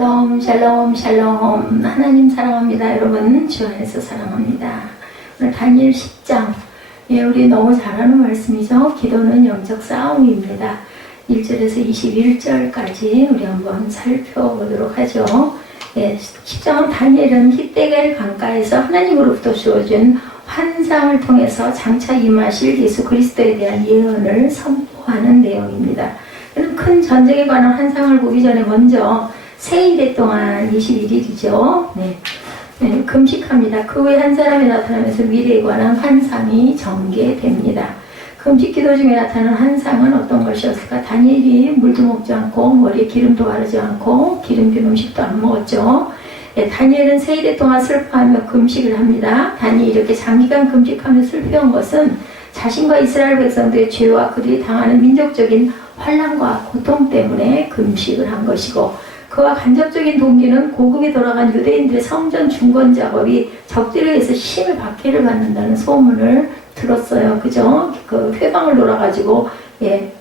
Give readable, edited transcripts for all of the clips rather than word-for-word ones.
샬롬 샬롬 샬롬. 하나님 사랑합니다. 여러분 주 안에서 사랑합니다. 오늘 다니엘 10장, 우리 너무 잘 아는 말씀이죠. 기도는 영적 싸움입니다. 1절에서 21절까지 우리 한번 살펴보도록 하죠. 10장은 다니엘은 히데겔 강가에서 하나님으로부터 주어진 환상을 통해서 장차 임하실 예수 그리스도에 대한 예언을 선포하는 내용입니다. 큰 전쟁에 관한 환상을 보기 전에 먼저 세일에 동안 21일이죠. 금식합니다. 그 후에 한 사람이 나타나면서 미래에 관한 환상이 전개됩니다. 금식 기도 중에 나타나는 환상은 어떤 것이었을까? 다니엘이 물도 먹지 않고 머리에 기름도 바르지 않고 기름진 음식도 안 먹었죠. 다니엘은 세일에 동안 슬퍼하며 금식을 합니다. 다니엘이 이렇게 장기간 금식하며 슬퍼한 것은 자신과 이스라엘 백성들의 죄와 그들이 당하는 민족적인 환난과 고통 때문에 금식을 한 것이고, 그와 간접적인 동기는 고국에 돌아간 유대인들의 성전 중건 작업이 적들에 의해서 심히 박해를 받는다는 소문을 들었어요. 그죠? 그 회방을 놀아가지고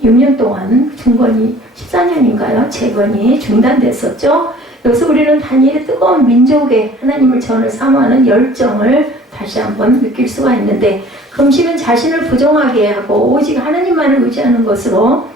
6년 동안 중건이 14년인가요? 재건이 중단됐었죠. 여기서 우리는 다니엘의 뜨거운 민족의 하나님을 전을 사모하는 열정을 다시 한번 느낄 수가 있는데, 금식은 자신을 부정하게 하고 오직 하나님만을 의지하는 것으로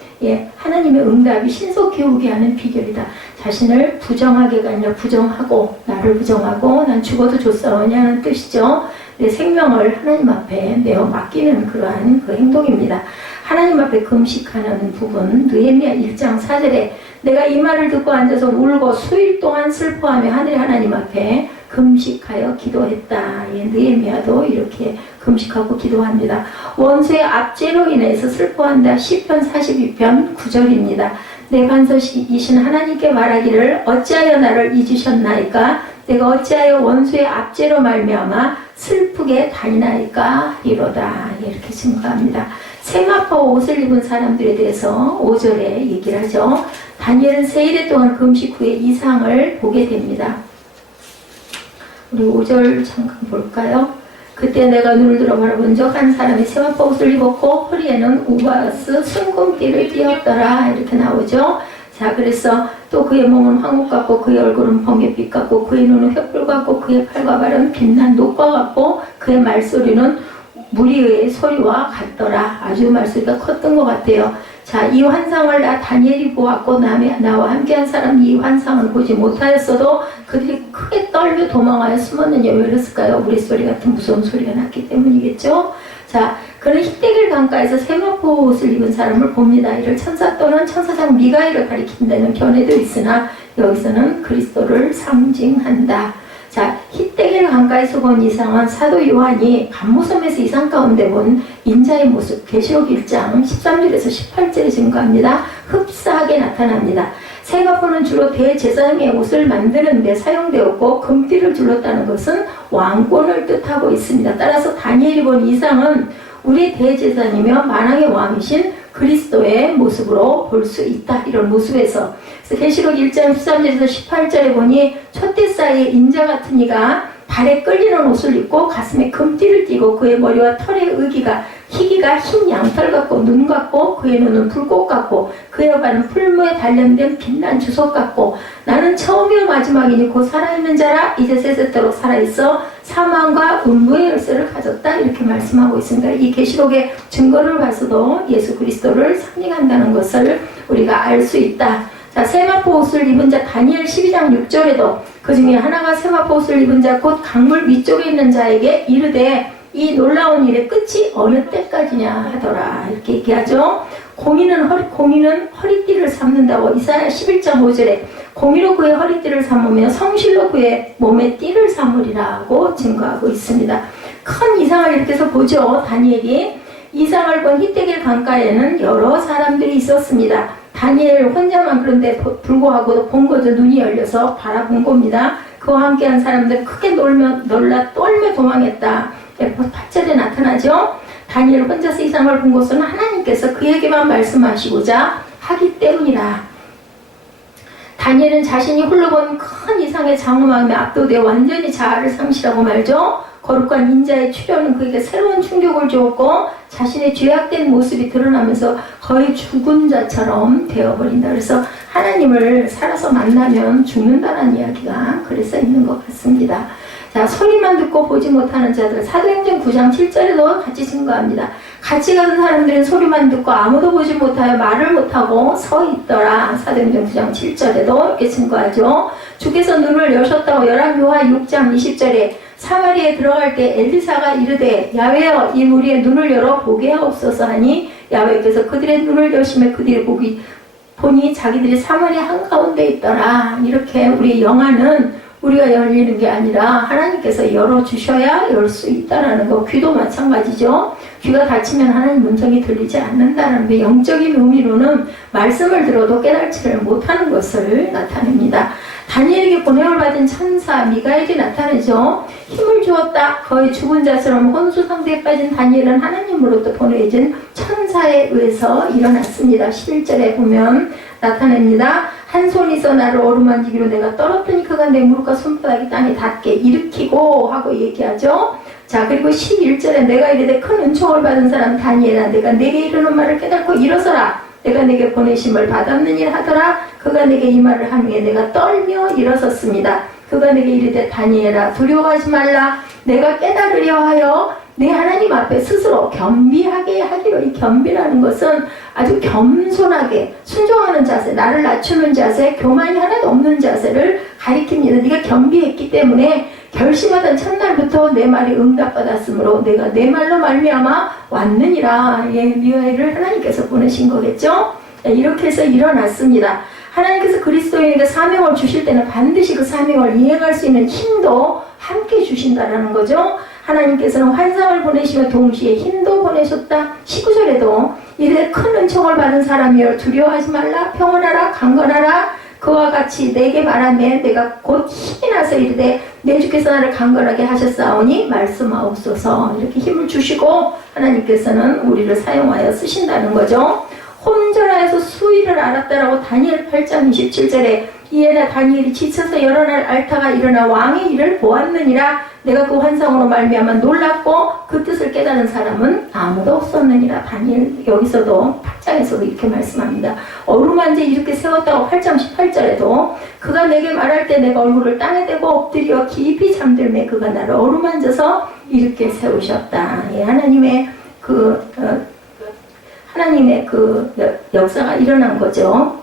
하나님의 응답이 신속히 오게 하는 비결이다. 자신을 부정하게가 아니라 부정하고, 나를 부정하고 난 죽어도 좋사오냐는 뜻이죠. 내 생명을 하나님 앞에 내어 맡기는 그러한 그 행동입니다. 하나님 앞에 금식하는 부분, 느헤미야 1장 4절에 내가 이 말을 듣고 앉아서 울고 수일 동안 슬퍼하며 하늘의 하나님 앞에 금식하여 기도했다. 느헤미야도 이렇게 금식하고 기도합니다. 원수의 압제로 인해서 슬퍼한다. 시편 42편 9절입니다. 내 반석이신 하나님께 말하기를 어찌하여 나를 잊으셨나이까? 내가 어찌하여 원수의 압제로 말미암아 슬프게 다니나이까 이로다. 이렇게 증거합니다. 세마포 옷을 입은 사람들에 대해서 5절에 얘기를 하죠. 다니엘은 세일에 동안 금식 후에 이상을 보게 됩니다. 우리 5절 잠깐 볼까요? 그때 내가 눈을 들어 바라본 적 한 사람이 세마포 옷을 입었고 허리에는 우바스 순금띠를 띠었더라. 이렇게 나오죠. 자, 그래서 또 그의 몸은 황옥 같고 그의 얼굴은 번갯빛 같고 그의 눈은 횃불 같고 그의 팔과 발은 빛난 녹과 같고 그의 말소리는 무리의 소리와 같더라. 아주 말소리가 컸던 것 같아요. 자, 이 환상을 다니엘이 보았고 나와 함께한 사람이 이 환상을 보지 못하였어도 그들이 크게 떨며 도망하여 숨었느냐. 왜 그랬을까요? 우레소리 같은 무서운 소리가 났기 때문이겠죠. 자, 그는 히데겔 강가에서 세마포 옷을 입은 사람을 봅니다. 이를 천사 또는 천사장 미가엘을 가리킨다는 견해도 있으나 여기서는 그리스도를 상징한다. 자, 히데겔 강가에서 본 이상은 사도 요한이 감무섬에서 이상 가운데 본 인자의 모습, 계시록 1장 13절에서 18절에 증거합니다. 흡사하게 나타납니다. 세마포는 주로 대제사장의 옷을 만드는 데 사용되었고 금띠를 둘렀다는 것은 왕권을 뜻하고 있습니다. 따라서 다니엘이 본 이상은 우리 대제사장이며 만왕의 왕이신 그리스도의 모습으로 볼 수 있다. 이런 모습에서 계시록 1장 13절에서 18절에 보니 촛대 사이에 인자 같은 이가 발에 끌리는 옷을 입고 가슴에 금띠를 띠고 그의 머리와 털의 희기가 흰 양털 같고 눈 같고 그의 눈은 불꽃 같고 그의 발은 풀무에 단련된 빛난 주석 같고 나는 처음이요 마지막이니 곧 살아있는 자라 이제 세세토록 살아있어 사망과 음부의 열쇠를 가졌다. 이렇게 말씀하고 있습니다. 이 계시록의 증거를 봐서도 예수 그리스도를 상징한다는 것을 우리가 알 수 있다. 자, 세마포 옷을 입은 자 다니엘 12장 6절에도 그 중에 하나가 세마포 옷을 입은 자 곧 강물 위쪽에 있는 자에게 이르되 이 놀라운 일의 끝이 어느 때까지냐 하더라. 이렇게 얘기하죠. 공의는 허리띠를 삼는다고 이사야 11장 5절에 공의로 그의 허리띠를 삼으며 성실로 그의 몸에 띠를 삼으리라고 증거하고 있습니다. 큰 이상을 이렇게 해서 보죠. 다니엘이 이상을 본 히데겔 강가에는 여러 사람들이 있었습니다. 다니엘 혼자만 그런데 불구하고 본 거죠. 눈이 열려서 바라본 겁니다. 그와 함께한 사람들 크게 놀라 떨며 도망했다. 8절에 나타나죠. 다니엘 혼자서 이상을 본 것은 하나님께서 그에게만 말씀하시고자 하기 때문이라. 다니엘은 자신이 홀로 본 큰 이상의 장엄함에 압도되어 완전히 자아를 상실하고 말죠. 거룩한 인자의 출현은 그에게 새로운 충격을 주었고 자신의 죄악된 모습이 드러나면서 거의 죽은 자처럼 되어버린다. 그래서 하나님을 살아서 만나면 죽는다는 이야기가 그래서 있는 것 같습니다. 자, 소리만 듣고 보지 못하는 자들, 사도행전 9장 7절에도 같이 증거합니다. 같이 가는 사람들은 소리만 듣고 아무도 보지 못하여 말을 못하고 서 있더라. 사도행전 9장 7절에도 이렇게 증거하죠. 주께서 눈을 여셨다고 열왕요하 6장 20절에 사마리에 들어갈 때 엘리사가 이르되 야훼여 이 무리의 눈을 열어 보게 하옵소서 하니 야훼께서 그들의 눈을 여심에 그들이 보니 자기들이 사마리아 한가운데 있더라. 이렇게 우리 영안은 우리가 열리는 게 아니라 하나님께서 열어주셔야 열 수 있다라는 거. 귀도 마찬가지죠. 귀가 닫히면 하나님 음성이 들리지 않는다는 게 영적인 의미로는 말씀을 들어도 깨달지를 못하는 것을 나타냅니다. 다니엘에게 보냄을 받은 천사 미가엘이 나타내죠. 힘을 주었다. 거의 죽은 자처럼 혼수 상태에 빠진 다니엘은 하나님으로부터 보내진 천사에 의해서 일어났습니다. 11절에 보면 나타냅니다. 한 손이서 나를 어루만지기로 내가 떨었더니 그가 내 무릎과 손바닥이 땅에 닿게 일으키고 하고 얘기하죠. 자, 그리고 11절에 내가 이르되 큰 은총을 받은 사람 다니엘아 내가 내게 이르는 말을 깨닫고 일어서라. 내가 내게 보내심을 받았느니라 하더라. 그가 내게 이 말을 하는게 내가 떨며 일어섰습니다. 그가 내게 이르되 다니엘아 두려워하지 말라. 내가 깨달으려 하여 내 하나님 앞에 스스로 겸비하게 하기로. 이 겸비라는 것은 아주 겸손하게 순종하는 자세, 나를 낮추는 자세, 교만이 하나도 없는 자세를 가리킵니다. 네가 겸비했기 때문에 결심하던 첫날부터 내 말이 응답받았으므로 내가 내 말로 말미암아 왔느니라. 예, 미가엘을 하나님께서 보내신 거겠죠. 이렇게 해서 일어났습니다. 하나님께서 그리스도인에게 사명을 주실 때는 반드시 그 사명을 이행할 수 있는 힘도 함께 주신다라는 거죠. 하나님께서는 환상을 보내시며 동시에 힘도 보내셨다. 19절에도 이르되 큰 은총을 받은 사람이여 두려워하지 말라. 평안하라. 강건하라. 그와 같이 내게 말하며 내가 곧 힘이 나서 이르되 내 주께서 나를 강건하게 하셨사오니 말씀하옵소서. 이렇게 힘을 주시고 하나님께서는 우리를 사용하여 쓰신다는 거죠. 혼절하여서 수위를 알았다라고 다니엘 8장 27절에 이에 다니엘이 지쳐서 여러 날 앓다가 일어나 왕의 일을 보았느니라. 내가 그 환상으로 말미암아 놀랐고 그 뜻을 깨달은 사람은 아무도 없었느니라. 다니엘 여기서도 8장에서도 이렇게 말씀합니다. 어루만지 이렇게 세웠다고 8장 18절에도 그가 내게 말할 때 내가 얼굴을 땅에 대고 엎드려 깊이 잠들매 그가 나를 어루만져서 이렇게 세우셨다. 예, 하나님의 역사가 일어난 거죠.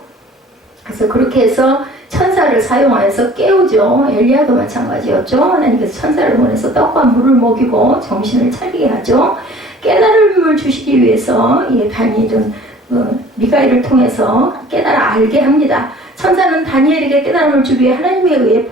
그래서 그렇게 해서 천사를 사용하여서 깨우죠. 엘리야도 마찬가지였죠. 하나님께서 천사를 보내서 떡과 물을 먹이고 정신을 차리게 하죠. 깨달음을 주시기 위해서 다니엘은 미가엘을 통해서 깨달아 알게 합니다. 천사는 다니엘에게 깨달음을 주기 위해 하나님에 의해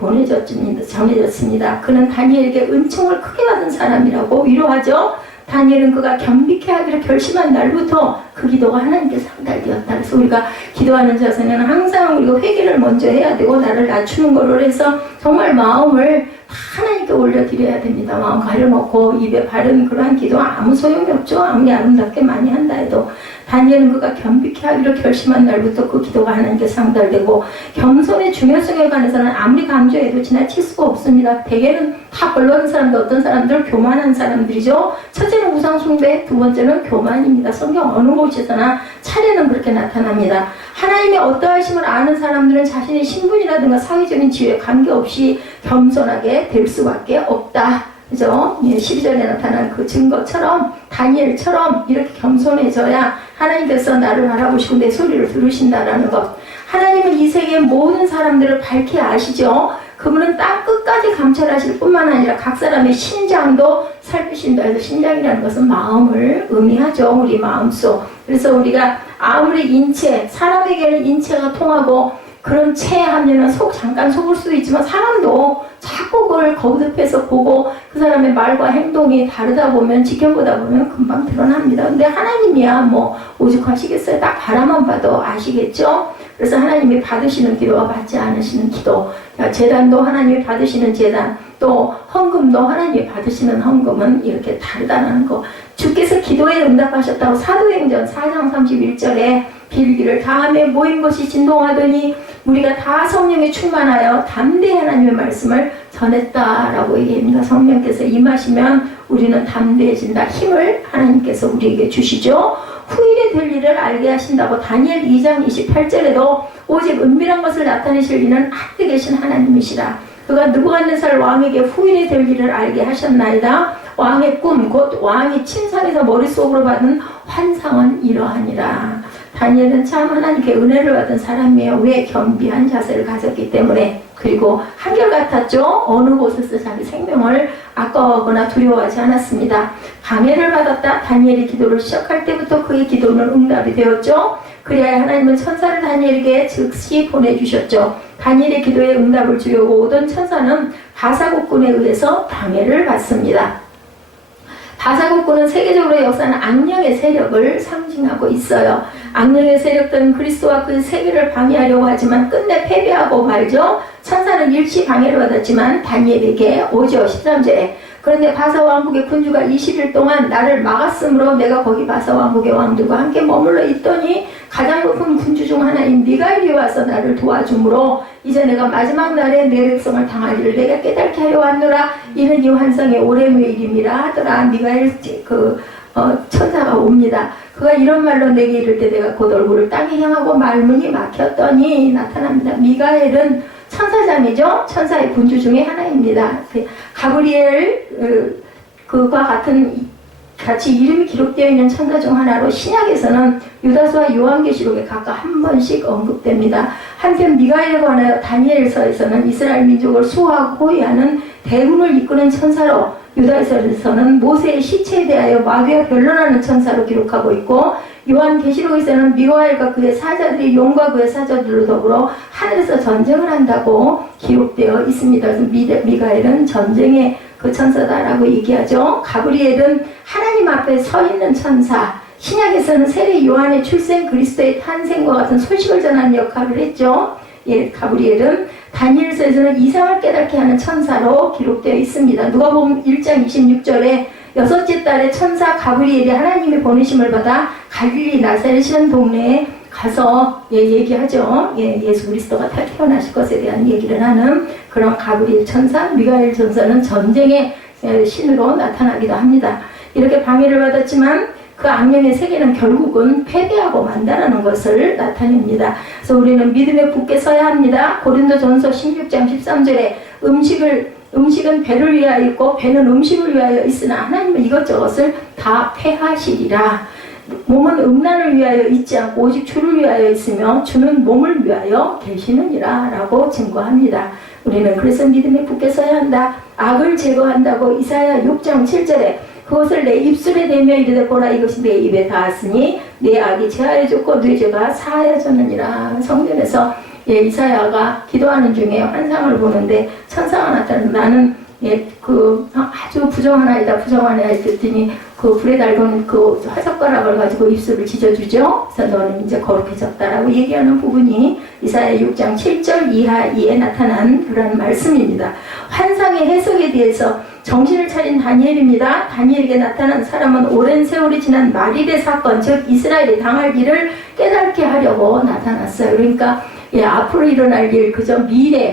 정해졌습니다. 그는 다니엘에게 은총을 크게 받은 사람이라고 위로하죠. 다니엘은 그가 겸비케 하기를 결심한 날부터 그 기도가 하나님께 상달되었다. 그래서 우리가 기도하는 자세는 항상 우리가 회개를 먼저 해야 되고 나를 낮추는 거를 해서 정말 마음을 하나님께 올려드려야 됩니다. 마음 가려놓고 입에 바른 그러한 기도 아무 소용이 없죠. 아무리 아름답게 많이 한다 해도. 다니엘은 그가 겸비케 하기로 결심한 날부터 그 기도가 하나님께 상달되고 겸손의 중요성에 관해서는 아무리 강조해도 지나칠 수가 없습니다. 대개는 다 별로하는 사람들, 어떤 사람들 교만한 사람들이죠. 첫째는 우상숭배, 두 번째는 교만입니다. 성경 어느 곳에서나 차례는 그렇게 나타납니다. 하나님의 어떠하심을 아는 사람들은 자신의 신분이라든가 사회적인 지위에 관계없이 겸손하게 될 수밖에 없다. 그죠? 12절에 나타난 그 증거처럼 다니엘처럼 이렇게 겸손해져야 하나님께서 나를 바라보시고 내 소리를 들으신다라는 것. 하나님은 이 세계의 모든 사람들을 밝히 아시죠? 그분은 땅 끝까지 감찰하실 뿐만 아니라 각 사람의 신장도 살피신다 해서 신장이라는 것은 마음을 의미하죠. 우리 마음속. 그래서 우리가 아무리 사람에게는 인체가 통하고 그런 체하면은 잠깐 속을 수도 있지만 사람도 자꾸 그걸 거듭해서 보고 그 사람의 말과 행동이 다르다 보면 지켜보다 보면 금방 드러납니다. 근데 하나님이야 오죽하시겠어요. 딱 바라만 봐도 아시겠죠. 그래서 하나님이 받으시는 기도와 받지 않으시는 기도, 제단도 하나님이 받으시는 제단, 또 헌금도 하나님이 받으시는 헌금은 이렇게 다르다는 거. 주께서 기도에 응답하셨다고 사도행전 4장 31절에 빌기를 다음에 모인 것이 진동하더니 우리가 다 성령에 충만하여 담대히 하나님의 말씀을 전했다라고 얘기합니다. 성령께서 임하시면 우리는 담대해진다. 힘을 하나님께서 우리에게 주시죠. 후일에 될 일을 알게 하신다고 다니엘 2장 28절에도 오직 은밀한 것을 나타내실 이는 하늘에 계신 하나님이시라. 그가 느부갓네살 왕에게 후일에 될 일을 알게 하셨나이다. 왕의 꿈 곧 왕이 침상에서 머릿속으로 받은 환상은 이러하니라. 다니엘은 참 하나님께 은혜를 받은 사람이에요. 왜? 겸비한 자세를 가졌기 때문에. 그리고 한결같았죠. 어느 곳에서 자기 생명을 아까워하거나 두려워하지 않았습니다. 방해를 받았다. 다니엘이 기도를 시작할 때부터 그의 기도는 응답이 되었죠. 그래야 하나님은 천사를 다니엘에게 즉시 보내주셨죠. 다니엘의 기도에 응답을 주려고 오던 천사는 바사국군에 의해서 방해를 받습니다. 바사국군은 세계적으로 역사하는 악령의 세력을 상징하고 있어요. 악령의 세력들은 그리스도와 그 세계를 방해하려고 하지만 끝내 패배하고 말죠. 천사는 일시 방해를 받았지만 다니엘에게 오죠. 13절에 그런데 바사 왕국의 군주가 20일 동안 나를 막았으므로 내가 거기 바사 왕국의 왕들과 함께 머물러 있더니 가장 높은 군주 중 하나인 미가엘이 와서 나를 도와주므로 이제 내가 마지막 날에 내 백성을 당할 일을 내가 깨닫게 하려 왔노라. 이는 이 환상의 오래무의 일임이라 하더라. 미가엘 천사가 옵니다. 그가 이런 말로 내게 이를 때 내가 곧 얼굴을 땅에 향하고 말문이 막혔더니 나타납니다. 미가엘은 천사장이죠. 천사의 군주 중에 하나입니다. 가브리엘 그와 같이 이름이 기록되어 있는 천사 중 하나로 신약에서는 유다서와 요한계시록에 각각 한 번씩 언급됩니다. 한편 미가엘에 관하여 다니엘서에서는 이스라엘 민족을 수호하고 호위하는 대군을 이끄는 천사로, 유다서에서는 모세의 시체에 대하여 마귀와 변론하는 천사로 기록하고 있고, 요한계시록에서는 미가엘과 그의 사자들이 용과 그의 사자들로 더불어 하늘에서 전쟁을 한다고 기록되어 있습니다. 그래서 미가엘은 전쟁의 그 천사다라고 얘기하죠. 가브리엘은 하나님 앞에 서 있는 천사, 신약에서는 세례 요한의 출생, 그리스도의 탄생과 같은 소식을 전하는 역할을 했죠. 예, 가브리엘은 다니엘서에서는 이상을 깨닫게 하는 천사로 기록되어 있습니다. 누가복음 1장 26절에 여섯째 달에 천사 가브리엘이 하나님의 보내심을 받아 갈릴리 나사렛이라는 동네에 가서 얘기하죠. 예수 그리스도가 태어나실 것에 대한 얘기를 하는 그런 가브리엘 천사, 미가엘 천사는 전쟁의 신으로 나타나기도 합니다. 이렇게 방해를 받았지만 그 악령의 세계는 결국은 패배하고 만다라는 것을 나타냅니다. 그래서 우리는 믿음에 굳게 서야 합니다. 고린도전서 16장 13절에 음식은 배를 위하여 있고 배는 음식을 위하여 있으나 하나님은 이것저것을 다 패하시리라. 몸은 음란을 위하여 있지 않고 오직 주를 위하여 있으며 주는 몸을 위하여 계시느니라 라고 증거합니다. 우리는 그래서 믿음에 굳게 서야 한다. 악을 제거한다고 이사야 6장 7절에 그것을 내 입술에 대며 이르되 보라 이것이 내 입에 닿았으니 내 악이 제하여졌고 내 죄가 사하여졌느니라. 성경에서 이사야가 기도하는 중에 환상을 보는데 천사가 나타나서 나는 아주 부정하나이다 했더니 그 불에 달군 그 화석가락을 가지고 입술을 찢어주죠. 그래서 너는 이제 거룩해졌다라고 얘기하는 부분이 이사야 6장 7절 이하에 나타난 그런 말씀입니다. 환상의 해석에 대해서 정신을 차린 다니엘입니다. 다니엘에게 나타난 사람은 오랜 세월이 지난 마릴의 사건, 즉 이스라엘이 당할 일을 깨닫게 하려고 나타났어요. 그러니까 앞으로 일어날 일, 그저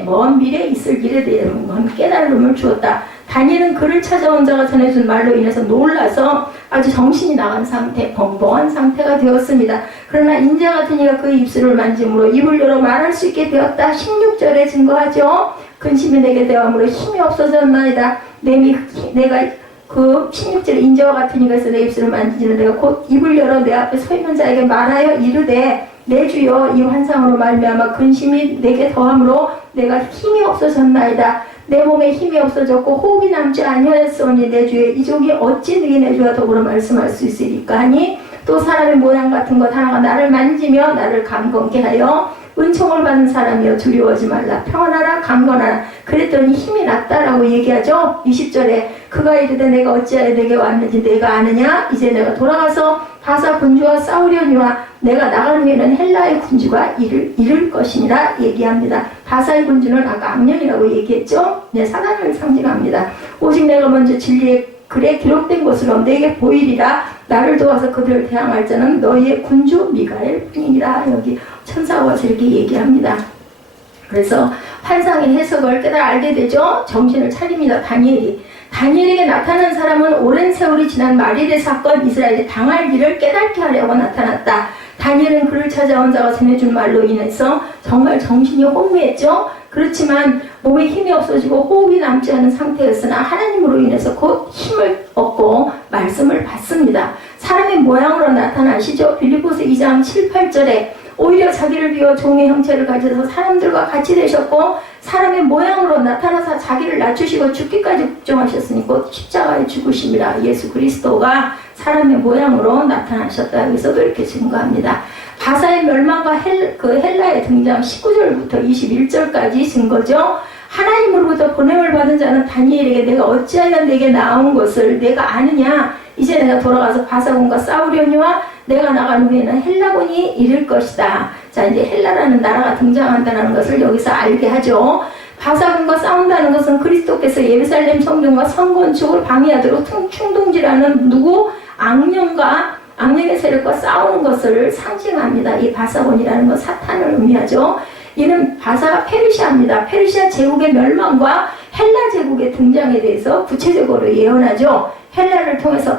먼 미래에 있을 일에 대한 깨달음을 주었다. 다니엘은 그를 찾아온 자가 전해준 말로 인해서 놀라서 아주 정신이 나간 상태, 벙벙한 상태가 되었습니다. 그러나 인자 같은 이가 그의 입술을 만짐으로 입을 열어 말할 수 있게 되었다. 16절에 증거하죠. 근심이 내게 되어함으로 힘이 없어졌나이다. 내가 그 16절에 인자와 같은 이가 있어 내 입술을 만지는 내가 곧 입을 열어 내 앞에 서 있는 자에게 말하여 이르되 내 주여 이 환상으로 말미암아 근심이 내게 더함으로 내가 힘이 없어졌나이다. 내 몸에 힘이 없어졌고 호흡이 남지 아니하였으니 내 주여 이 종이 어찌 너희 내 주와 더불어 말씀할 수 있으리까 하니 또 사람의 모양 같은 것 하나가 나를 만지며 나를 감건케 하여 은총을 받는 사람이여 두려워하지 말라 평안하라 강건하라 그랬더니 힘이 났다라고 얘기하죠. 20절에 그가 이르되 내가 어찌하여 내게 왔는지 내가 아느냐 이제 내가 돌아가서 바사 군주와 싸우려니와 내가 나가는 후에는 헬라의 군주가 이를 것이니라 얘기합니다. 바사의 군주는 아까 악령이라고 얘기했죠. 사단을 상징합니다. 오직 내가 먼저 진리의 글에 기록된 것으로 내게 보이리라. 나를 도와서 그들을 대항할 자는 너희의 군주 미가엘 뿐이니라. 여기 천사가 와서 이렇게 얘기합니다. 그래서 환상의 해석을 깨달아 알게 되죠. 정신을 차립니다. 다니엘에게 나타난 사람은 오랜 세월이 지난 마릴의 사건, 이스라엘이 당할 일을 깨닫게 하려고 나타났다. 다니엘은 그를 찾아온 자가 전해준 말로 인해서 정말 정신이 혼미했죠. 그렇지만 몸에 힘이 없어지고 호흡이 남지 않은 상태였으나 하나님으로 인해서 곧 힘을 얻고 말씀을 받습니다. 사람의 모양으로 나타나시죠. 빌립보서 2장 7, 8절에 오히려 자기를 비워 종의 형체를 가져서 사람들과 같이 되셨고 사람의 모양으로 나타나서 자기를 낮추시고 죽기까지 복종하셨으니 곧 십자가에 죽으심이라. 예수 그리스도가 사람의 모양으로 나타나셨다. 여기서도 이렇게 증거합니다. 바사의 멸망과 헬라의 등장 19절부터 21절까지 증거죠. 하나님으로부터 보냄을 받은 자는 다니엘에게 내가 어찌하여 내게 나온 것을 내가 아느냐. 이제 내가 돌아가서 바사군과 싸우려니와 내가 나간 후에는 헬라군이 이를 것이다. 자, 이제 헬라라는 나라가 등장한다는 것을 여기서 알게 하죠. 바사군과 싸운다는 것은 그리스도께서 예루살렘 성전과 성건축을 방해하도록 충동질하는 악령의 세력과 싸우는 것을 상징합니다. 이 바사곤이라는 건 사탄을 의미하죠. 이는 바사가 페르시아입니다. 페르시아 제국의 멸망과 헬라 제국의 등장에 대해서 구체적으로 예언하죠. 헬라를 통해서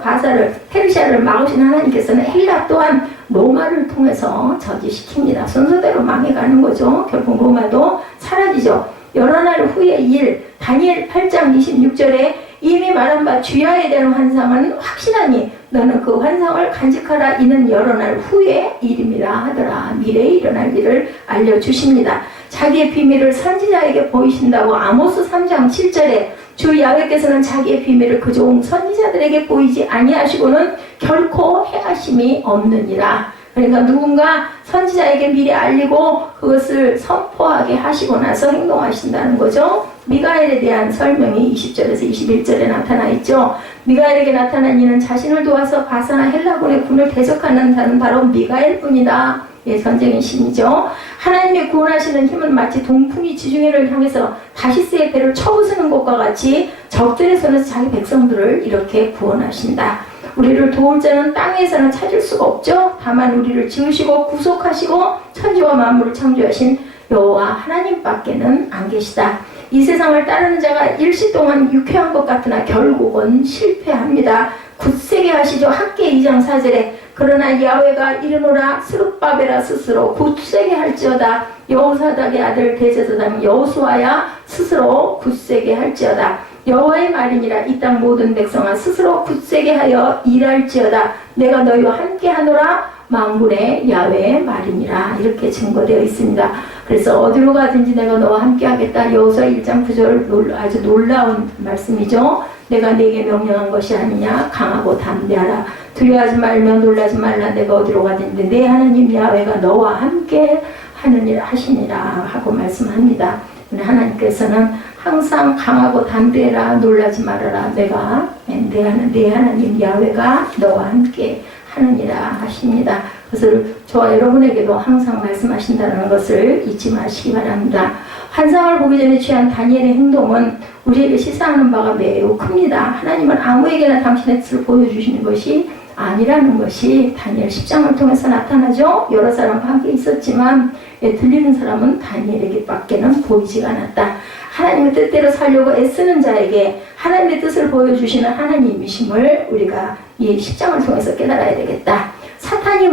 페르시아를 막으신 하나님께서는 헬라 또한 로마를 통해서 저지시킵니다. 순서대로 망해가는 거죠. 결국 로마도 사라지죠. 여러 날 후의 일, 다니엘 8장 26절에 이미 말한 바 주야에 대한 환상은 확실하니 너는 그 환상을 간직하라. 이는 여러 날 후의 일입니다 하더라. 미래에 일어날 일을 알려주십니다. 자기의 비밀을 선지자에게 보이신다고 아모스 3장 7절에 주 야훼께서는 자기의 비밀을 그 종 선지자들에게 보이지 아니하시고는 결코 행하심이 없느니라. 그러니까 누군가 선지자에게 미리 알리고 그것을 선포하게 하시고 나서 행동하신다는 거죠. 미가엘에 대한 설명이 20절에서 21절에 나타나 있죠. 미가엘에게 나타난 이는 자신을 도와서 바사나 헬라군의 군을 대적하는 자는 바로 미가엘 뿐이다. 예, 전쟁의 신이죠. 하나님의 구원하시는 힘은 마치 동풍이 지중해를 향해서 다시스의 배를 쳐부수는 것과 같이 적들의 손에서 자기 백성들을 이렇게 구원하신다. 우리를 도울 자는 땅에서는 찾을 수가 없죠. 다만 우리를 지으시고 구속하시고 천지와 만물을 창조하신 여호와 하나님밖에는 안 계시다. 이 세상을 따르는 자가 일시 동안 유쾌한 것 같으나 결국은 실패합니다. 굳세게 하시죠. 학계 2장 4절에 그러나 야훼가 이르노라 스룹바벨아 스스로 굳세게 할지어다. 여호사닥의 아들 대제사장 여호수아야 스스로 굳세게 할지어다. 여호와의 말이니라. 이 땅 모든 백성아 스스로 굳세게 하여 일할지어다. 내가 너희와 함께 하노라. 만군의 야훼의 말이니라. 이렇게 증거되어 있습니다. 그래서 어디로 가든지 내가 너와 함께 하겠다. 여호수아 1장 9절 아주 놀라운 말씀이죠. 내가 네게 명령한 것이 아니냐. 강하고 담대하라. 두려워하지 말며 놀라지 말라. 내가 어디로 가든지 내 하나님 야훼가 너와 함께 하시니라 하고 말씀합니다. 하나님께서는 항상 강하고 담대해라. 놀라지 말아라. 내가 내 하나님 야훼가 너와 함께 하느니라 하십니다. 그것을 저와 여러분에게도 항상 말씀하신다는 것을 잊지 마시기 바랍니다. 환상을 보기 전에 취한 다니엘의 행동은 우리에게 시사하는 바가 매우 큽니다. 하나님은 아무에게나 당신의 뜻을 보여주시는 것이 아니라는 것이 다니엘 10장을 통해서 나타나죠. 여러 사람과 함께 있었지만 들리는 사람은 다니엘에게 밖에는 보이지가 않았다. 하나님의 뜻대로 살려고 애쓰는 자에게 하나님의 뜻을 보여주시는 하나님이심을 우리가 이 10장을 통해서 깨달아야 되겠다. 사탄이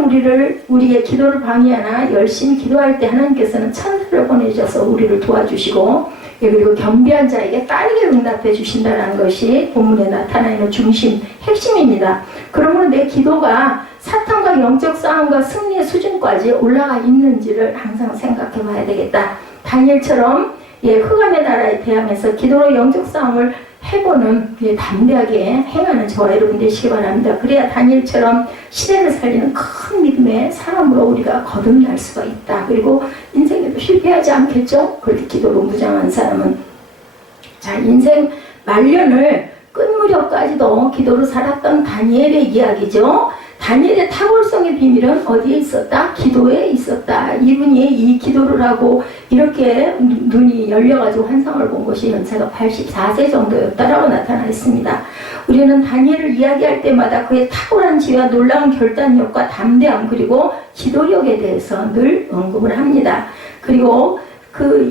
우리의 기도를 방해하나 열심히 기도할 때 하나님께서는 천사를 보내주셔서 우리를 도와주시고 그리고 겸비한 자에게 빠르게 응답해 주신다는 것이 본문에 나타나 있는 중심, 핵심입니다. 그러므로 내 기도가 사탄과 영적 싸움과 승리의 수준까지 올라가 있는지를 항상 생각해 봐야 되겠다. 다니엘처럼 흑암의 나라에 대하면서 기도로 영적 싸움을 해보는 담대하게 행하는 저와 여러분 되시기 바랍니다. 그래야 다니엘처럼 시대를 살리는 큰 믿음의 사람으로 우리가 거듭날 수가 있다. 그리고 인생에도 실패하지 않겠죠? 그렇게 기도로 무장한 사람은. 자, 인생 말년을 끝 무렵까지도 기도로 살았던 다니엘의 이야기죠. 다니엘의 탁월성의 비밀은 어디에 있었다? 기도에 있었다. 이분이 이 기도를 하고 이렇게 눈이 열려가지고 환상을 본 것이 연세가 84세 정도였다라고 나타나 있습니다. 우리는 다니엘을 이야기할 때마다 그의 탁월한 지혜와 놀라운 결단력과 담대함 그리고 기도력에 대해서 늘 언급을 합니다. 그리고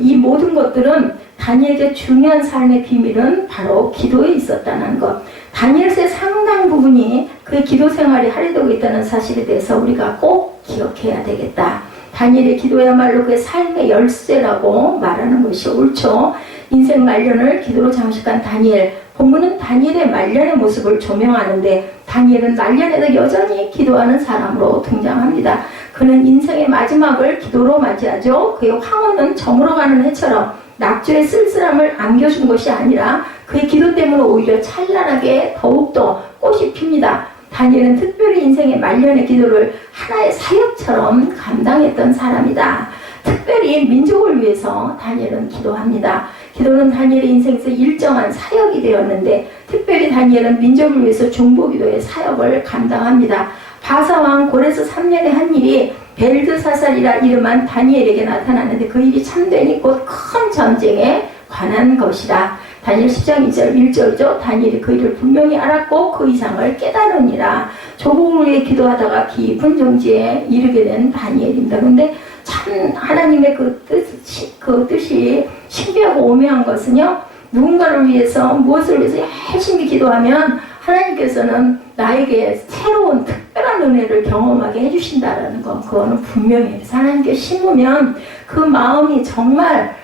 이 모든 것들은 다니엘의 중요한 삶의 비밀은 바로 기도에 있었다는 것. 다니엘서의 상당 부분이 그의 기도 생활이 할애되고 있다는 사실에 대해서 우리가 꼭 기억해야 되겠다. 다니엘의 기도야말로 그의 삶의 열쇠라고 말하는 것이 옳죠. 인생 말년을 기도로 장식한 다니엘. 본문은 다니엘의 말년의 모습을 조명하는데 다니엘은 말년에도 여전히 기도하는 사람으로 등장합니다. 그는 인생의 마지막을 기도로 맞이하죠. 그의 황혼은 저물어가는 해처럼 낙조의 쓸쓸함을 안겨준 것이 아니라 그의 기도 때문에 오히려 찬란하게 더욱더 꽃이 핍니다. 다니엘은 특별히 인생의 말년의 기도를 하나의 사역처럼 감당했던 사람이다. 특별히 민족을 위해서 다니엘은 기도합니다. 기도는 다니엘의 인생에서 일정한 사역이 되었는데 특별히 다니엘은 민족을 위해서 중보기도의 사역을 감당합니다. 바사왕 고레스 3년에 한 일이 벨드사살이라 이름한 다니엘에게 나타나는데 그 일이 참되니 곧 큰 전쟁에 관한 것이다. 다니엘 10장 1절이죠. 다니엘이 그 일을 분명히 알았고 그 이상을 깨달으니라. 조국을 위해 기도하다가 깊은 정지에 이르게 된 다니엘입니다. 그런데 참 하나님의 그 뜻이 신비하고 오묘한 것은요. 누군가를 위해서 무엇을 위해서 열심히 기도하면 하나님께서는 나에게 새로운 특별한 은혜를 경험하게 해주신다라는 것. 그거는 분명히 하나님께 심으면 그 마음이 정말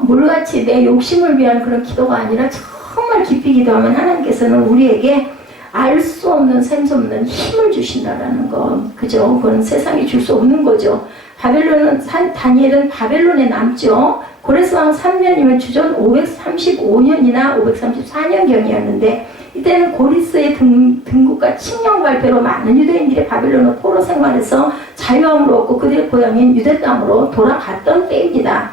물같이 내 욕심을 위한 그런 기도가 아니라 정말 깊이 기도하면 하나님께서는 우리에게 알 수 없는 셈수 없는 힘을 주신다라는 것. 그죠? 그건 세상이 줄 수 없는 거죠. 다니엘은 바벨론에 남죠. 고레스왕 3년이면 주전 535년이나 534년경이었는데 이때는 고리스의 등국과 칙령 발표로 많은 유대인들이 바벨론의 포로 생활에서 자유함을 얻고 그들의 고향인 유대 땅으로 돌아갔던 때입니다.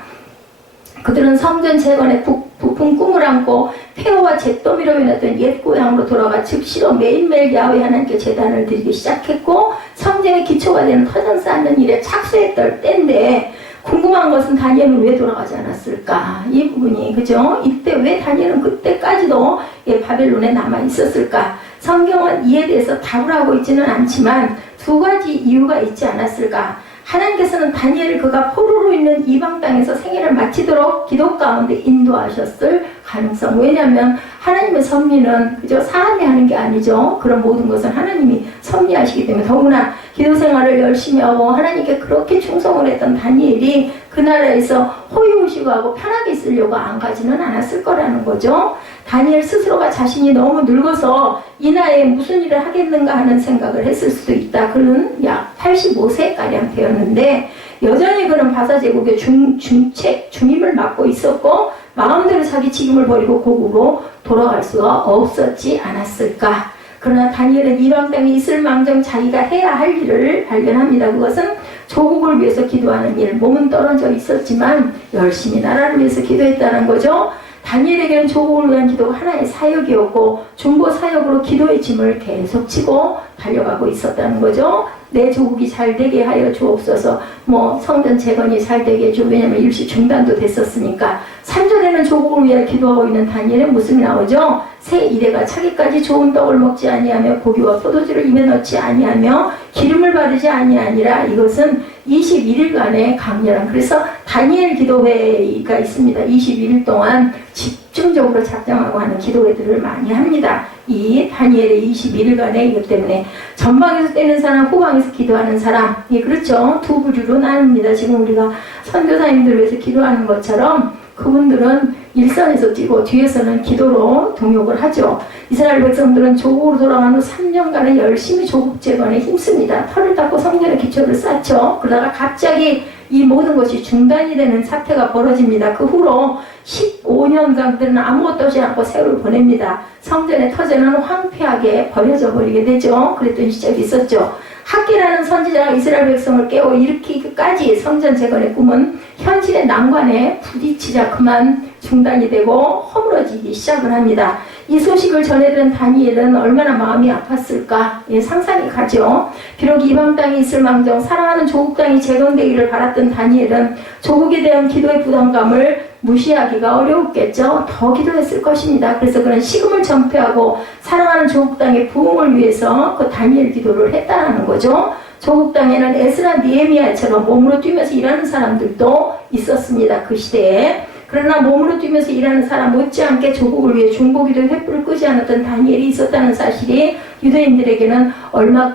그들은 성전 재건의 부푼 꿈을 안고 폐허와 잿더미로 인했던 옛 고향으로 돌아가 즉시로 매일매일 야훼 하나님께 제단을 드리기 시작했고 성전의 기초가 되는 터전 쌓는 일에 착수했던 때인데 궁금한 것은 다니엘은 왜 돌아가지 않았을까? 이 부분이 그죠? 이때 왜 다니엘은 그때까지도 바벨론에 남아 있었을까? 성경은 이에 대해서 답을 하고 있지는 않지만 두 가지 이유가 있지 않았을까? 하나님께서는 다니엘을 그가 포로로 있는 이방 땅에서 생애를 마치도록 기도 가운데 인도하셨을 가능성. 왜냐하면 하나님의 섭리는 그저 사람이 하는 게 아니죠. 그런 모든 것은 하나님이 섭리하시기 때문에 더구나 기도 생활을 열심히 하고 하나님께 그렇게 충성을 했던 다니엘이 그 나라에서 호의호식하고 편하게 있으려고 안 가지는 않았을 거라는 거죠. 다니엘 스스로가 자신이 너무 늙어서 이 나이에 무슨 일을 하겠는가 하는 생각을 했을 수도 있다. 그는 약 85세가량 되었는데 여전히 그는 바사 제국의 중임을 맡고 있었고 마음대로 자기 직임을 버리고 고국으로 돌아갈 수가 없었지 않았을까. 그러나 다니엘은 이방 땅에 있을 망정 자기가 해야 할 일을 발견합니다. 그것은 조국을 위해서 기도하는 일. 몸은 떨어져 있었지만 열심히 나라를 위해서 기도했다는 거죠. 다니엘에게는 조국을 위한 기도가 하나의 사역이었고 중보 사역으로 기도의 짐을 계속 지고 달려가고 있었다는 거죠. 내 조국이 잘 되게 하여 주옵소서. 성전 재건이 잘 되게 해줘. 왜냐면 일시 중단도 됐었으니까. 3절에는 조국을 위해 기도하고 있는 다니엘의 모습이 나오죠. 새 이래가 차기까지 좋은 떡을 먹지 아니하며 고기와 포도주를 입에 넣지 아니하며 기름을 바르지 아니하니라. 이것은 21일간의 강렬한, 그래서 다니엘 기도회가 있습니다. 21일 동안 집중적으로 작정하고 하는 기도회들을 많이 합니다. 이 다니엘의 21일간의 이것 때문에 전방에서 떼는 사람, 후방에서 기도하는 사람, 그렇죠. 두 부류로 나눕니다. 지금 우리가 선교사님들 위해서 기도하는 것처럼 그분들은 일선에서 뛰고 뒤에서는 기도로 동역을 하죠. 이스라엘 백성들은 조국으로 돌아간 후 3년간은 열심히 조국 재건에 힘씁니다. 털을 닦고 성전의 기초를 쌓죠. 그러다가 갑자기 이 모든 것이 중단이 되는 사태가 벌어집니다. 그 후로 15년간 그들은 아무것도 하지 않고 세월을 보냅니다. 성전의 터전은 황폐하게 버려져 버리게 되죠. 그랬던 시절이 있었죠. 학기라는 선지자가 이스라엘 백성을 깨워 일으키기까지 성전 재건의 꿈은 현실의 난관에 부딪히자 그만 중단이 되고 허물어지기 시작을 합니다. 이 소식을 전해들은 다니엘은 얼마나 마음이 아팠을까 상상이 가죠. 비록 이방 땅에 있을 망정 사랑하는 조국 땅이 재건되기를 바랐던 다니엘은 조국에 대한 기도의 부담감을 무시하기가 어려웠겠죠. 더 기도했을 것입니다. 그래서 그는 식음을 전폐하고 사랑하는 조국 땅의 부흥을 위해서 그 다니엘 기도를 했다는 거죠. 조국 땅에는 에스라 느헤미야처럼 몸으로 뛰면서 일하는 사람들도 있었습니다. 그 시대에. 그러나 몸으로 뛰면서 일하는 사람 못지않게 조국을 위해 중보기도 횃불을 끄지 않았던 다니엘이 있었다는 사실이 유대인들에게는 얼마나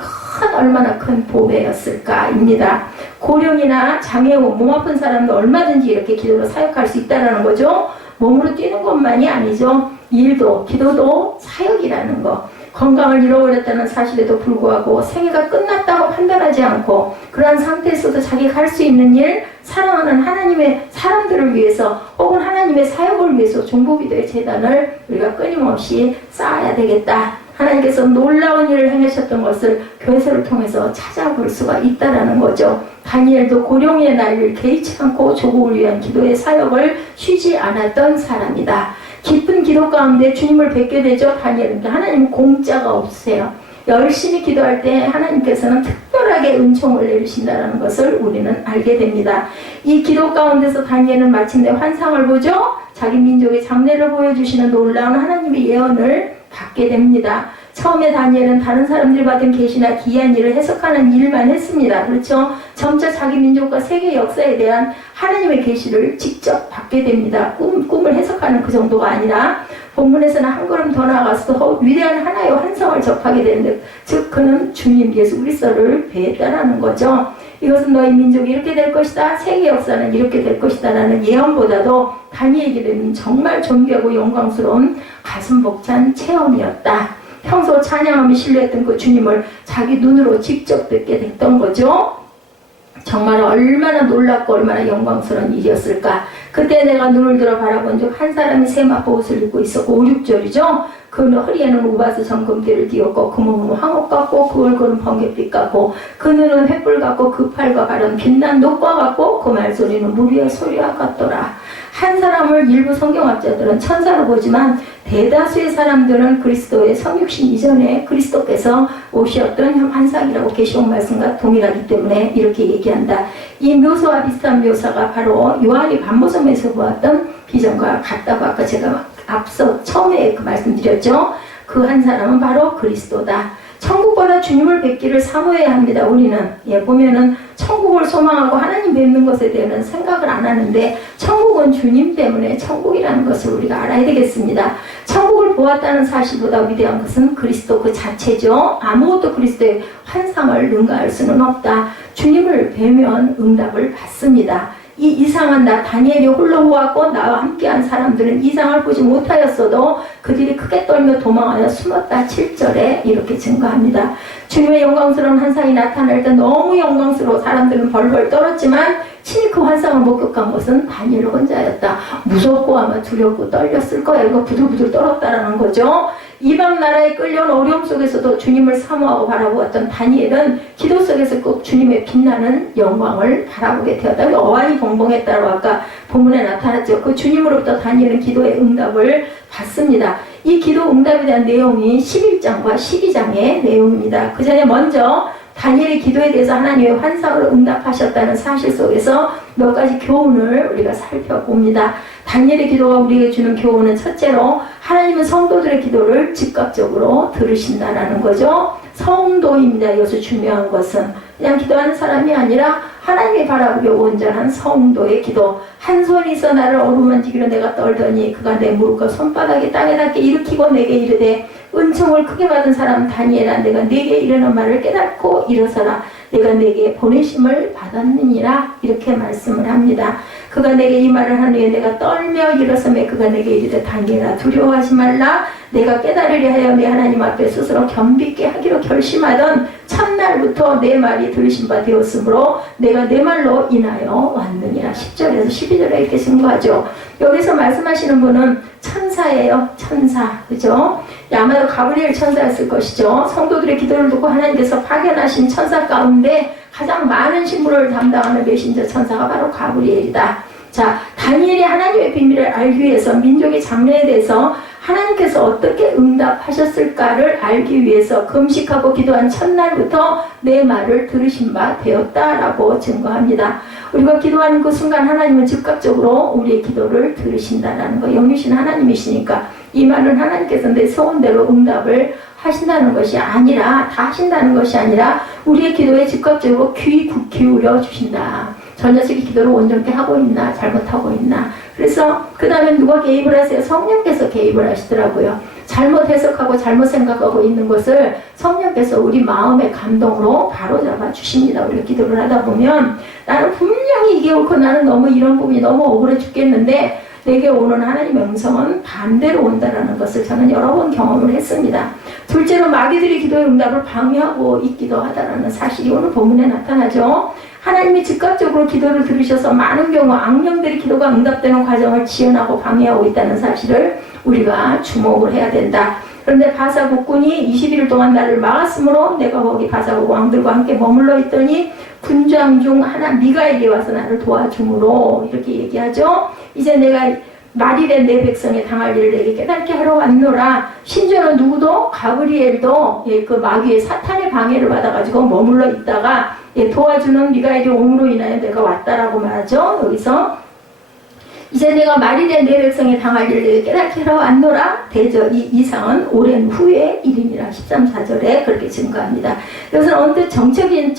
큰 보배였을까입니다. 고령이나 장애우, 몸 아픈 사람도 얼마든지 이렇게 기도로 사역할 수 있다는 거죠. 몸으로 뛰는 것만이 아니죠. 일도, 기도도 사역이라는 거. 건강을 잃어버렸다는 사실에도 불구하고 생애가 끝났다고 판단하지 않고 그러한 상태에서도 자기가 할 수 있는 일, 사랑하는 하나님의 사람들을 위해서 혹은 하나님의 사역을 위해서 중보기도의 재단을 우리가 끊임없이 쌓아야 되겠다. 하나님께서 놀라운 일을 행하셨던 것을 교회서를 통해서 찾아볼 수가 있다는 거죠. 다니엘도 고령의 나이를 개의치 않고 조국을 위한 기도의 사역을 쉬지 않았던 사람이다. 깊은 기도 가운데 주님을 뵙게 되죠. 다니엘은 하나님은 공짜가 없으세요. 열심히 기도할 때 하나님께서는 특별하게 은총을 내리신다는 것을 우리는 알게 됩니다. 이 기도 가운데서 다니엘은 마침내 환상을 보죠. 자기 민족의 장래를 보여주시는 놀라운 하나님의 예언을 받게 됩니다. 처음에 다니엘은 다른 사람들이 받은 계시나 기이한 일을 해석하는 일만 했습니다. 그렇죠? 점차 자기 민족과 세계 역사에 대한 하나님의 계시를 직접 받게 됩니다. 꿈을 해석하는 그 정도가 아니라 본문에서는 한 걸음 더 나아가서 더 위대한 하나의 환상을 접하게 되는데, 즉 그는 주님 예수 그리스도를 뵈었다라는 거죠. 이것은 너희 민족이 이렇게 될 것이다, 세계 역사는 이렇게 될 것이다 라는 예언보다도 다니엘에게는 정말 존귀하고 영광스러운 가슴 벅찬 체험이었다. 평소 찬양하며 신뢰했던 그 주님을 자기 눈으로 직접 뵙게 됐던 거죠. 정말 얼마나 놀랍고 얼마나 영광스러운 일이었을까. 그때 내가 눈을 들어 바라본 즉 한 사람이 세마포 옷을 입고 있었고 5, 6절이죠. 그 허리에는 우바스 정금띠를 띄웠고 그 몸은 황옥 같고 그 얼굴은 번갯빛 같고 그 눈은 횃불 같고 그 팔과 발은 빛난 녹과 같고 그 말소리는 물 위의 소리와 같더라. 한 사람을 일부 성경학자들은 천사로 보지만 대다수의 사람들은 그리스도의 성육신 이전에 그리스도께서 오셨던 환상이라고 계시록 말씀과 동일하기 때문에 이렇게 얘기한다. 이 묘사와 비슷한 묘사가 바로 요한이 반모섬에서 보았던 비전과 같다고 아까 제가 앞서 처음에 그 말씀드렸죠. 그 한 사람은 바로 그리스도다. 천국보다 주님을 뵙기를 사모해야 합니다. 우리는 보면은 천국을 소망하고 하나님 뵙는 것에 대해서는 생각을 안 하는데 천국은 주님 때문에 천국이라는 것을 우리가 알아야 되겠습니다. 천국을 보았다는 사실보다 위대한 것은 그리스도 그 자체죠. 아무것도 그리스도의 환상을 능가할 수는 없다. 주님을 뵈면 응답을 받습니다. 이 이상한 나 다니엘이 홀로 보았고 나와 함께한 사람들은 이상을 보지 못하였어도 그들이 크게 떨며 도망하여 숨었다. 7절에 이렇게 증거합니다. 주님의 영광스러운 환상이 나타날 때 너무 영광스러워 사람들은 벌벌 떨었지만 친히 그 환상을 목격한 것은 다니엘 혼자였다. 무섭고 아마 두렵고 떨렸을 거예요. 이거 부들부들 떨었다라는 거죠. 이방 나라에 끌려온 어려움 속에서도 주님을 사모하고 바라보았던 다니엘은 기도 속에서 꼭 주님의 빛나는 영광을 바라보게 되었다. 어안이 봉봉했다고 아까 본문에 나타났죠. 그 주님으로부터 다니엘은 기도의 응답을 받습니다. 이 기도 응답에 대한 내용이 11장과 12장의 내용입니다. 그 전에 먼저 다니엘의 기도에 대해서 하나님의 환상으로 응답하셨다는 사실 속에서 몇 가지 교훈을 우리가 살펴봅니다. 다니엘의 기도가 우리에게 주는 교훈은 첫째로 하나님은 성도들의 기도를 즉각적으로 들으신다라는 거죠. 성도입니다. 여기서 중요한 것은 그냥 기도하는 사람이 아니라 하나님이 바라보기 온전한 성도의 기도. 한 손이 있어 나를 어루만지기로 내가 떨더니 그가 내 무릎과 손바닥에 땅에 닿게 일으키고 내게 이르되 은총을 크게 받은 사람 다니엘아 내가 내게 이르는 말을 깨닫고 일어서라. 내가 내게 보내심을 받았느니라. 이렇게 말씀을 합니다. 그가 내게 이 말을 한 후에 내가 떨며 일어서매 그가 내게 이르되 다니엘아 두려워하지 말라. 내가 깨달으려 하여 내 하나님 앞에 스스로 겸비케 하기로 결심하던 첫날부터 내 말이 들으신 바 되었으므로 내가 내 말로 인하여 왔느니라. 10절에서 12절에 이렇게 증거하죠. 여기서 말씀하시는 분은 천사예요. 천사. 그죠? 아마도 가브리엘 천사였을 것이죠. 성도들의 기도를 듣고 하나님께서 파견하신 천사 가운데 가장 많은 신물을 담당하는 메신저 천사가 바로 가브리엘이다. 자, 다니엘이 하나님의 비밀을 알기 위해서 민족의 장래에 대해서 하나님께서 어떻게 응답하셨을까를 알기 위해서 금식하고 기도한 첫날부터 내 말을 들으신 바 되었다라고 증거합니다. 우리가 기도하는 그 순간 하나님은 즉각적으로 우리의 기도를 들으신다라는 거. 영유신 하나님이시니까 이 말은 하나님께서 내 소원대로 응답을 하신다는 것이 아니라, 다 하신다는 것이 아니라 우리의 기도에 즉각적으로 귀 기울여 주신다. 저 녀석이 기도를 온전히 하고 있나, 잘못하고 있나. 그래서 그 다음에 누가 개입을 하세요? 성령께서 개입을 하시더라고요. 잘못 해석하고 잘못 생각하고 있는 것을 성령께서 우리 마음의 감동으로 바로잡아 주십니다. 우리가 기도를 하다 보면 나는 분명히 이게 옳고 나는 너무 이런 부분이 너무 억울해 죽겠는데 내게 오는 하나님의 음성은 반대로 온다라는 것을 저는 여러 번 경험을 했습니다. 둘째로 마귀들이 기도의 응답을 방해하고 있기도 하다라는 사실이 오늘 본문에 나타나죠. 하나님이 즉각적으로 기도를 들으셔서 많은 경우 악령들이 기도가 응답되는 과정을 지연하고 방해하고 있다는 사실을 우리가 주목을 해야 된다. 그런데 바사 국군이 21일 동안 나를 막았으므로 내가 거기 바사국 왕들과 함께 머물러 있더니 군장 중 하나 미가엘이 와서 나를 도와주므로 이렇게 얘기하죠. 이제 내가 말일에 내 백성이 당할 일을 내게 깨닫게 하러 왔노라. 심지어는 누구도 가브리엘도 그 마귀의 사탄의 방해를 받아가지고 머물러 있다가 도와주는 미가엘이 옴으로 인하여 내가 왔다라고 말하죠. 여기서 이제 내가 말일에 내 백성이 당할 일을 내게 깨닫게 하러 왔노라. 대저 이 이상은 오랜 후의 일이니라. 13, 4절에 그렇게 증거합니다. 이것은 언뜻 정치적인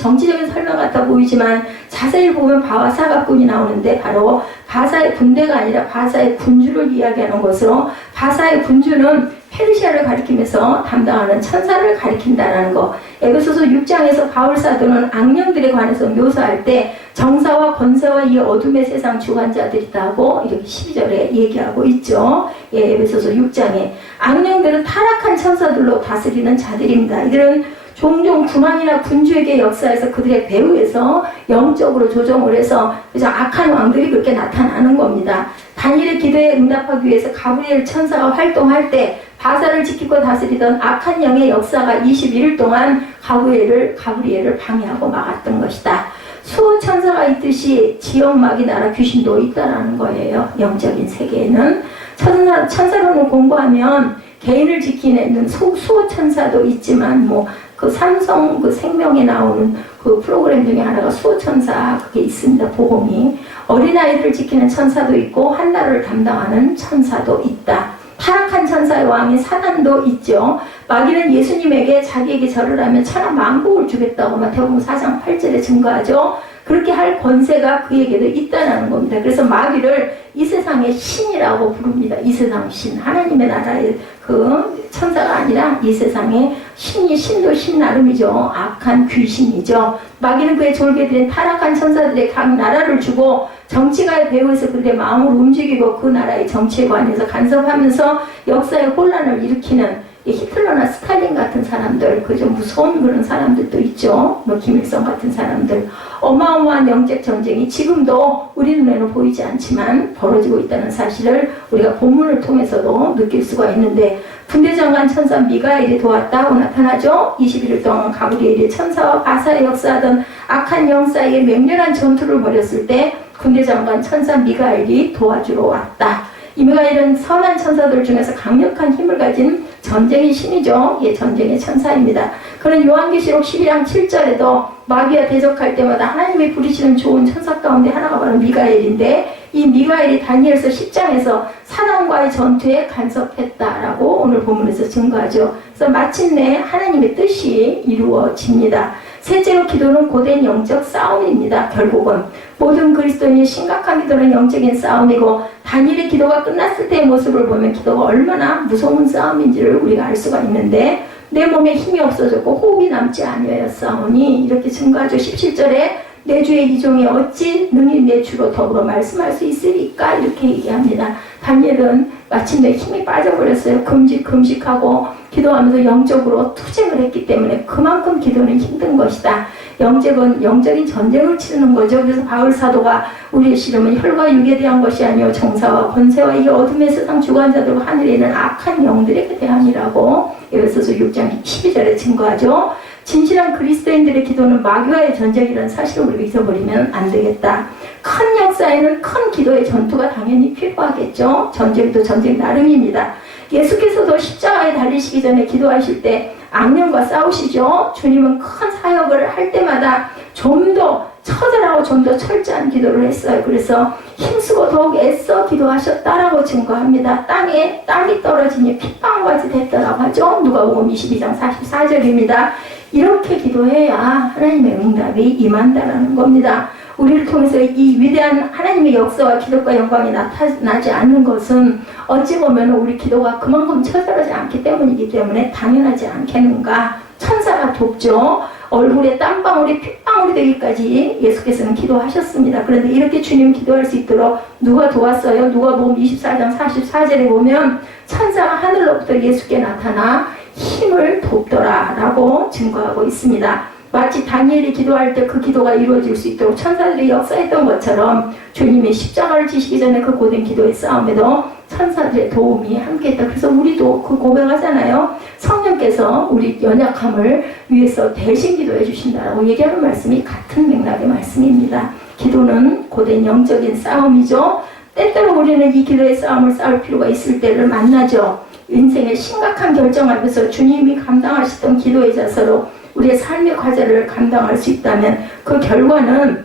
설명 같아 보이지만 자세히 보면 바와 사각군이 나오는데 바로 바사의 군대가 아니라 바사의 군주를 이야기하는 것으로 바사의 군주는 페르시아를 가리키면서 담당하는 천사를 가리킨다는 거. 에베소서 6장에서 바울 사도는 악령들에 관해서 묘사할 때 정사와 권세와 이 어둠의 세상 주관자들이라고 이렇게 12절에 얘기하고 있죠. 에베소서 6장에 악령들은 타락한 천사들로 다스리는 자들입니다. 이들은 종종 군왕이나 군주에게 역사에서 그들의 배후에서 영적으로 조정을 해서 그래서 악한 왕들이 그렇게 나타나는 겁니다. 다니엘의 기도에 응답하기 위해서 가브리엘 천사가 활동할 때 바사를 지키고 다스리던 악한 영의 역사가 21일 동안 가브리엘을 방해하고 막았던 것이다. 수호 천사가 있듯이 지역마귀 나라 귀신도 있다라는 거예요. 영적인 세계에는 천사로는 공부하면 개인을 지키는 수호 천사도 있지만 그 삼성 그 생명에 나오는 그 프로그램 중에 하나가 수호천사 그게 있습니다. 복음이 어린아이들을 지키는 천사도 있고 한나라를 담당하는 천사도 있다. 타락한 천사의 왕인 사단도 있죠. 마귀는 예수님에게 자기에게 절을 하면 천하 만국을 주겠다고 마태복음 4장 8절에 증거하죠. 그렇게 할 권세가 그에게도 있다는 겁니다. 그래서 마귀를 이 세상의 신이라고 부릅니다. 이 세상 신, 하나님의 나라의 그 천사가 아니라 이 세상의 신도 신 나름이죠. 악한 귀신이죠. 마귀는 그의 졸개들인 타락한 천사들의 각 나라를 주고 정치가의 배후에서 그들의 마음을 움직이고 그 나라의 정치에 관해서 간섭하면서 역사의 혼란을 일으키는 히틀러나 스탈린 같은 사람들, 그 좀 무서운 그런 사람들도 있죠. 김일성 같은 사람들. 어마어마한 영적 전쟁이 지금도 우리 눈에는 보이지 않지만 벌어지고 있다는 사실을 우리가 본문을 통해서도 느낄 수가 있는데 군대장관 천사 미가엘이 도왔다고 나타나죠. 21일 동안 가브리엘이 천사와 바사에 역사하던 악한 영 사이에 맹렬한 전투를 벌였을 때 군대장관 천사 미가엘이 도와주러 왔다. 이 미가엘은 선한 천사들 중에서 강력한 힘을 가진 전쟁의 신이죠. 전쟁의 천사입니다. 그는 요한계시록 12장 7절에도 마귀와 대적할 때마다 하나님이 부리시는 좋은 천사 가운데 하나가 바로 미가엘인데 이 미가엘이 다니엘서 10장에서 사단과의 전투에 간섭했다라고 오늘 본문에서 증거하죠. 그래서 마침내 하나님의 뜻이 이루어집니다. 셋째로 기도는 고된 영적 싸움입니다. 결국은 모든 그리스도인이 심각한 기도는 영적인 싸움이고 다니엘의 기도가 끝났을 때의 모습을 보면 기도가 얼마나 무서운 싸움인지를 우리가 알 수가 있는데 내 몸에 힘이 없어졌고 호흡이 남지 아니하였사오니 이렇게 증거하죠. 17절에 내 주의 이종이 어찌 능히 내 주로 더불어 말씀할 수 있으리까 이렇게 얘기합니다. 다니엘은 마침내 힘이 빠져버렸어요. 금식하고 기도하면서 영적으로 투쟁을 했기 때문에 그만큼 기도는 힘든 것이다. 영적인 전쟁을 치르는 거죠. 그래서 바울 사도가 우리의 씨름은 혈과 육에 대한 것이 아니요 정사와 권세와 이 어둠의 세상 주관자들과 하늘에 있는 악한 영들에게 대함이라고 에베소서 6장 12절에 증거하죠. 진실한 그리스도인들의 기도는 마귀와의 전쟁이라는 사실을 우리가 잊어버리면 안 되겠다. 큰 역사에는 큰 기도의 전투가 당연히 필요하겠죠. 전쟁도 전쟁 나름입니다. 예수께서도 십자가에 달리시기 전에 기도하실 때 악령과 싸우시죠. 주님은 큰 사역을 할 때마다 좀 더 처절하고 좀 더 철저한 기도를 했어요. 그래서 힘쓰고 더욱 애써 기도하셨다라고 증거합니다. 땅에 땅이 떨어지니 핏방울같이 됐더라고 하죠. 누가복음 22장 44절입니다. 이렇게 기도해야 하나님의 응답이 임한다라는 겁니다. 우리를 통해서 이 위대한 하나님의 역사와 기록과 영광이 나타나지 않는 것은 어찌 보면 우리 기도가 그만큼 처절하지 않기 때문이기 때문에 당연하지 않겠는가. 천사가 돕죠. 얼굴에 땀방울이 핏방울이 되기까지 예수께서는 기도하셨습니다. 그런데 이렇게 주님 기도할 수 있도록 누가 도왔어요? 누가복음 24장 44절에 보면 천사가 하늘로부터 예수께 나타나 힘을 돕더라 라고 증거하고 있습니다. 마치 다니엘이 기도할 때 그 기도가 이루어질 수 있도록 천사들이 역사했던 것처럼 주님이 십자가를 지시기 전에 그 고된 기도의 싸움에도 천사들의 도움이 함께했다. 그래서 우리도 그 고백하잖아요. 성령께서 우리 연약함을 위해서 대신 기도해 주신다라고 얘기하는 말씀이 같은 맥락의 말씀입니다. 기도는 고된 영적인 싸움이죠. 때때로 우리는 이 기도의 싸움을 싸울 필요가 있을 때를 만나죠. 인생의 심각한 결정 앞에서 주님이 감당하시던 기도의 자세로 우리의 삶의 과제를 감당할 수 있다면 그 결과는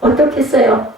어떻겠어요?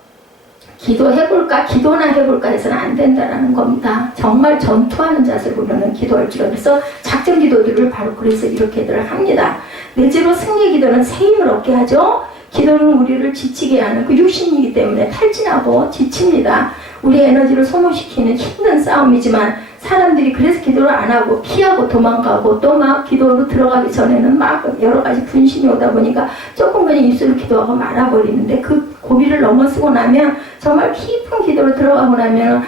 기도해볼까 기도나 해볼까 해서는 안 된다라는 겁니다. 정말 전투하는 자세로는 기도할 줄 알아서 작전 기도들을 바로 그래서 이렇게들 합니다. 내지로 승리 기도는 새 힘을 얻게 하죠. 기도는 우리를 지치게 하는 그 육신이기 때문에 탈진하고 지칩니다. 우리의 에너지를 소모시키는 힘든 싸움이지만 사람들이 그래서 기도를 안 하고 피하고 도망가고 또 막 기도로 들어가기 전에는 막 여러 가지 분심이 오다 보니까 조금 그냥 입술로 기도하고 말아버리는데 그 고비를 넘어서고 나면 정말 깊은 기도로 들어가고 나면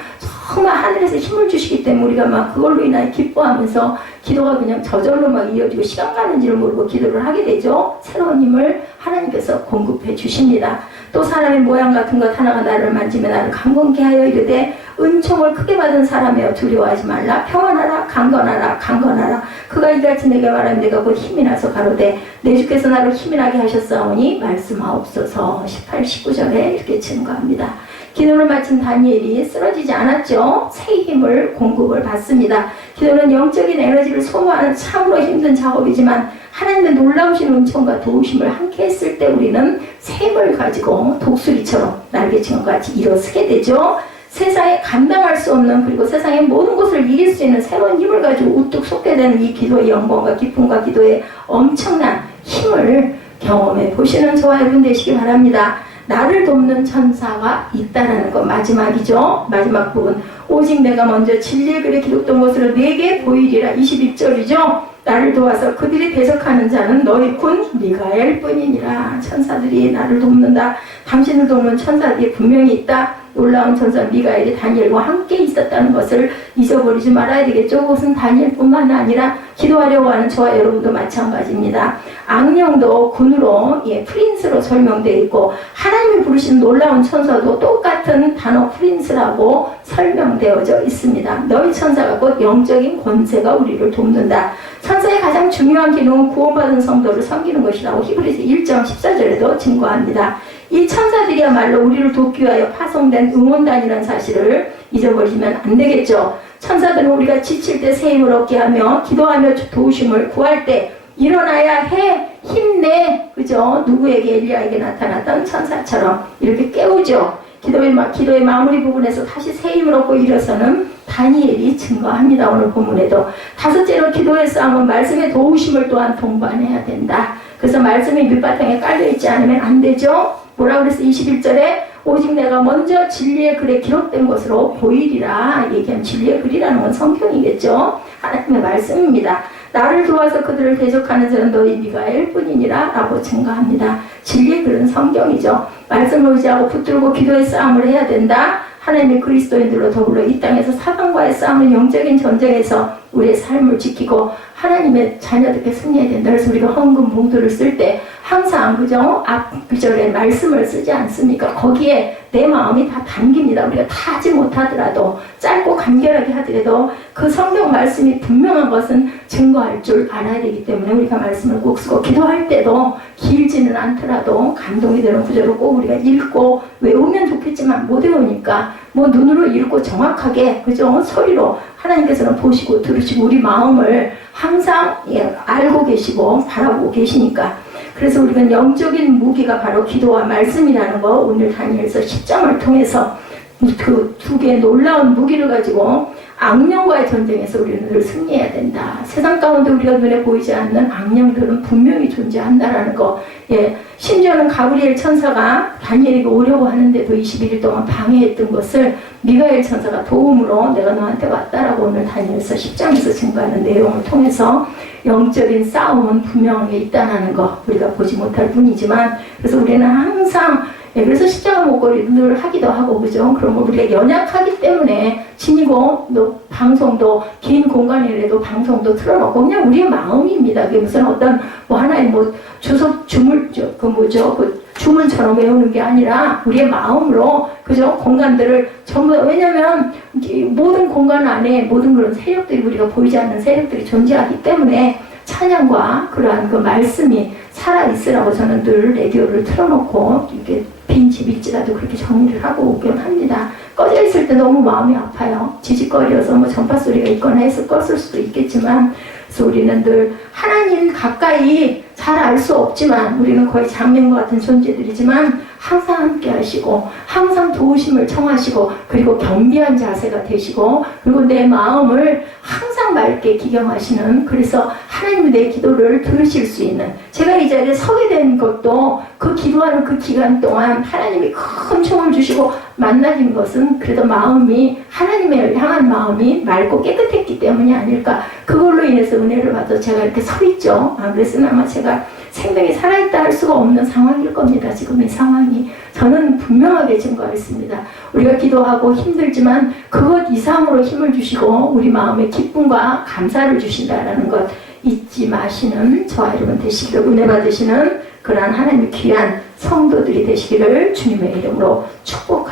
정말 하늘에서 힘을 주시기 때문에 우리가 막 그걸로 인하여 기뻐하면서 기도가 그냥 저절로 막 이어지고 시간 가는 줄 모르고 기도를 하게 되죠. 새로운 힘을 하나님께서 공급해 주십니다. 또 사람의 모양 같은 것 하나가 나를 만지며 나를 강건케 하여 이르되 은총을 크게 받은 사람이여 두려워하지 말라. 평안하라 강건하라 강건하라. 그가 이같이 내게 말하면 내가 곧 힘이 나서 가로되 내 주께서 나를 힘이 나게 하셨사오니 말씀하옵소서. 18, 19절에 이렇게 증거합니다. 기도를 마친 다니엘이 쓰러지지 않았죠. 새 힘을 공급을 받습니다. 기도는 영적인 에너지를 소모하는 참으로 힘든 작업이지만 하나님의 놀라우신 은총과 도우심을 함께 했을 때 우리는 새 힘을 가지고 독수리처럼 날개치는 같이 일어서게 되죠. 세상에 감당할 수 없는 그리고 세상의 모든 것을 이길 수 있는 새로운 힘을 가지고 우뚝 솟게 되는 이 기도의 영광과 기쁨과 기도의 엄청난 힘을 경험해 보시는 저와 여러분 되시기 바랍니다. 나를 돕는 천사가 있다는 것 마지막이죠. 마지막 부분. 오직 내가 먼저 진리의 글에 기록된 것으로 내게 보이리라. 21절이죠. 나를 도와서 그들이 대적하는 자는 너희 군 미가엘 뿐이니라. 천사들이 나를 돕는다. 당신을 돕는 천사들이 분명히 있다. 놀라운 천사 미가엘이 다니엘과 함께 있었다는 것을 잊어버리지 말아야 되겠죠. 그것은 다니엘뿐만 아니라 기도하려고 하는 저와 여러분도 마찬가지입니다. 악령도 군으로 프린스로 설명되어 있고 하나님이 부르신 놀라운 천사도 똑같은 단어 프린스라고 설명되어져 있습니다. 너희 천사가 곧 영적인 권세가 우리를 돕는다. 천사의 가장 중요한 기능은 구원받은 성도를 섬기는 것이라고 히브리서 1장 14절에도 증거합니다. 이 천사들이야말로 우리를 돕기 위하여 파송된 응원단이라는 사실을 잊어버리면 안 되겠죠. 천사들은 우리가 지칠 때 새 힘을 얻게 하며 기도하며 도우심을 구할 때 일어나야 해, 힘내, 그죠? 누구에게 엘리야에게 나타났던 천사처럼 이렇게 깨우죠. 기도의 마무리 부분에서 다시 새 힘을 얻고 일어서는 다니엘이 증거합니다. 오늘 본문에도. 다섯째로 기도의 싸움은 말씀의 도우심을 또한 동반해야 된다. 그래서 말씀이 밑바탕에 깔려있지 않으면 안 되죠. 뭐라 그랬어? 21절에 오직 내가 먼저 진리의 글에 기록된 것으로 보이리라. 얘기한 진리의 글이라는 건 성경이겠죠. 하나님의 말씀입니다. 나를 도와서 그들을 대적하는 자는 너희 미가엘 뿐이니라 라고 증거합니다. 진리의 글은 성경이죠. 말씀을 의지하고 붙들고 기도의 싸움을 해야 된다. 하나님의 그리스도인들로 더불어 이 땅에서 사단과의 싸움은 영적인 전쟁에서 우리의 삶을 지키고 하나님의 자녀들께 승리해야 된다. 그래서 우리가 헌금 봉투를 쓸 때 항상 그죠? 앞절에 말씀을 쓰지 않습니까? 거기에 내 마음이 다 담깁니다. 우리가 다 하지 못하더라도 짧고 간결하게 하더라도 그 성경 말씀이 분명한 것은 증거할 줄 알아야 되기 때문에 우리가 말씀을 꼭 쓰고 기도할 때도 길지는 않더라도 감동이 되는 구절을 꼭 우리가 읽고 외우면 좋겠지만 못 외우니까 뭐 눈으로 읽고 정확하게 그죠? 소리로 하나님께서는 보시고 들으시고 우리 마음을 항상 알고 계시고 바라보고 계시니까 그래서 우리가 영적인 무기가 바로 기도와 말씀이라는 거 오늘 다니엘서 10장을 통해서 그 두 개의 놀라운 무기를 가지고 악령과의 전쟁에서 우리는 늘 승리해야 된다. 세상 가운데 우리가 눈에 보이지 않는 악령들은 분명히 존재한다라는 거. 예, 심지어는 가브리엘 천사가 다니엘에게 오려고 하는데도 21일 동안 방해했던 것을 미가엘 천사가 도움으로 내가 너한테 왔다라고 오늘 다니엘서 10장에서 증거하는 내용을 통해서 영적인 싸움은 분명하게 있다는 거 우리가 보지 못할 뿐이지만 그래서 우리는 항상 그래서 십자가 목걸이를 늘 하기도 하고 그죠? 그러면 우리가 연약하기 때문에 지니고 또 방송도 긴 공간이라도 방송도 틀어놓고 그냥 우리의 마음입니다. 그게 무슨 어떤 뭐 하나의 뭐 주문처럼 외우는 게 아니라 우리의 마음으로 그죠? 공간들을 전부 왜냐면 모든 공간 안에 모든 그런 세력들이 우리가 보이지 않는 세력들이 존재하기 때문에 찬양과 그러한 그 말씀이 살아있으라고 저는 늘 라디오를 틀어놓고 이렇게 빈 집일지라도 그렇게 정리를 하고 오긴 합니다. 꺼져 있을 때 너무 마음이 아파요. 지직거려서 뭐 전파 소리가 있거나 해서 껐을 수도 있겠지만 그래서 우리는 늘 하나님 가까이 잘 알 수 없지만 우리는 거의 장면과 같은 존재들이지만 항상 함께 하시고 항상 도우심을 청하시고 그리고 겸비한 자세가 되시고 그리고 내 마음을 항상 맑게 기경하시는 그래서 하나님이 내 기도를 들으실 수 있는 제가 이 자리에 서게 된 것도 그 기도하는 그 기간 동안 하나님이 큰 총을 주시고 만나진 것은 그래도 마음이 하나님을 향한 마음이 맑고 깨끗했기 때문이 아닐까 그걸로 인해서 은혜를 받아 제가 이렇게 서 있죠. 그래서 아마 제가 생명이 살아있다 할 수가 없는 상황일 겁니다. 지금 이 상황이. 저는 분명하게 증거했습니다. 우리가 기도하고 힘들지만 그것 이상으로 힘을 주시고 우리 마음에 기쁨과 감사를 주신다는 것 잊지 마시는 저와 여러분 되시기를 은혜 받으시는 그러한 하나님의 귀한 성도들이 되시기를 주님의 이름으로 축복합니다.